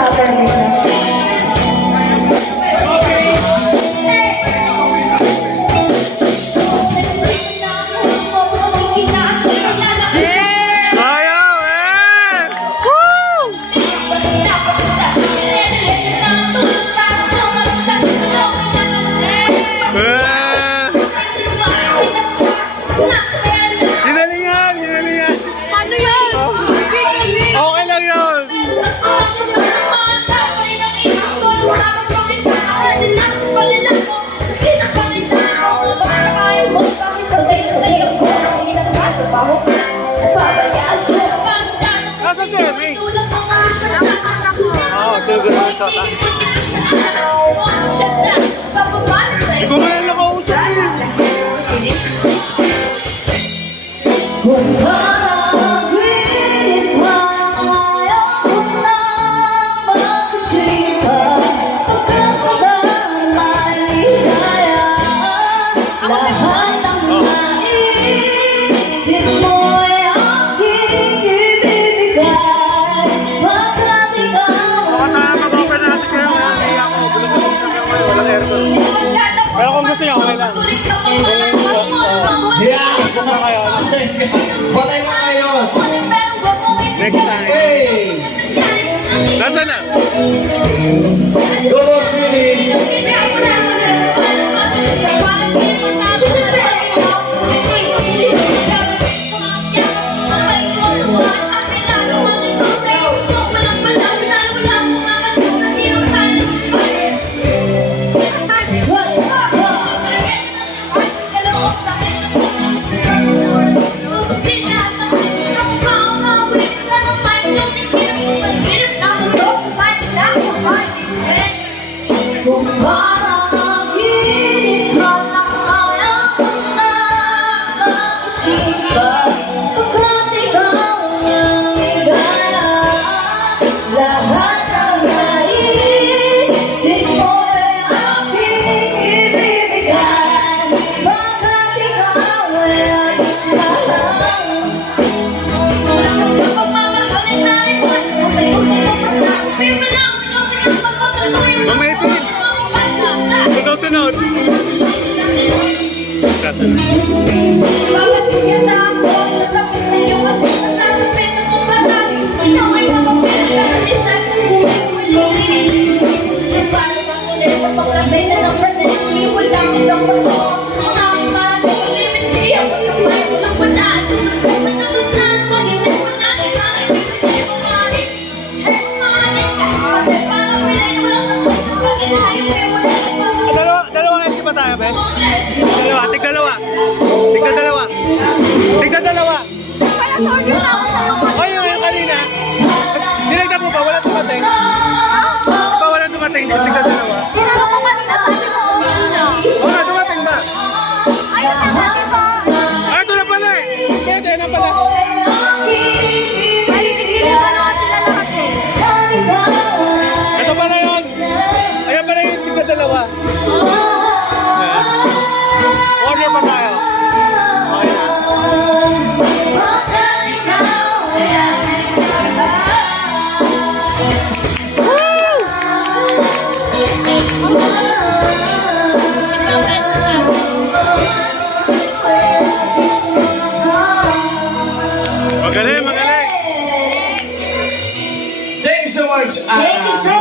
okay lang. Ayaw eh! Woo! Hinalingan! Hinalingan! Ano yan? Okay lang yun! Nasa si Emmy? Oo, siguro na chota. Hindi ko man lang nakausap eh. Kung panaginip ayaw ko na magsipa pagkakaroon ay ligaya. Lahat ng naisip mo'y aking ibibigay pagkat ikaw Kasama mag-offer natin kayo ngayon. Kaya ako, bulong-bulong na kayo ngayon. Walang aircon. Pero kung gusto niyo, okay lang. Yeah! Kung na kayo, ano? Patay na ngayon! Next time. Hey! Nasaan na? Go, Boss Willie! Kung panaginip ayaw ko na magsipa pagkat ikaw ang ligaya. Lahat ng naisip mo'y aking ibibigay pagkat ikaw ay aking mahal. Mamaitin! Ikaw sunod! Babagyan na ako sa tapos na iyong masasapit ako parang sinaw ay nakapit na start ko paano ba ko rin mapagkasay na lang sa destiny wala isang pagkos marami parang ko limit iyak ko yung may walang wala manasusan pag-ibig mo na kailangan hindi mo maaaring kahit parang pilay na walang sagot pag-inahay ko yung wala Dalawang entry ba tayo, Ben? Dalawa, tig-dalawa. Tig-dalawa. Tig-dalawa. kaya sorry na ako sa'yo O yung kanina. Nilagdag mo ba? Wala dumating? Ba wala dumating? Tig-dalawa. Pinalo ko kanina sabi ko umina. O nga, dumating ba? Ayun na nga, diba? Ah, ito na pala eh. Pwede na pala. Ay, hindi na naman sila lahat eh. Ito pala yun. Ayan pala yung tig-dalawa. Order pa tayo. Okay na. Magaling, magaling. Thanks so much, Thank you so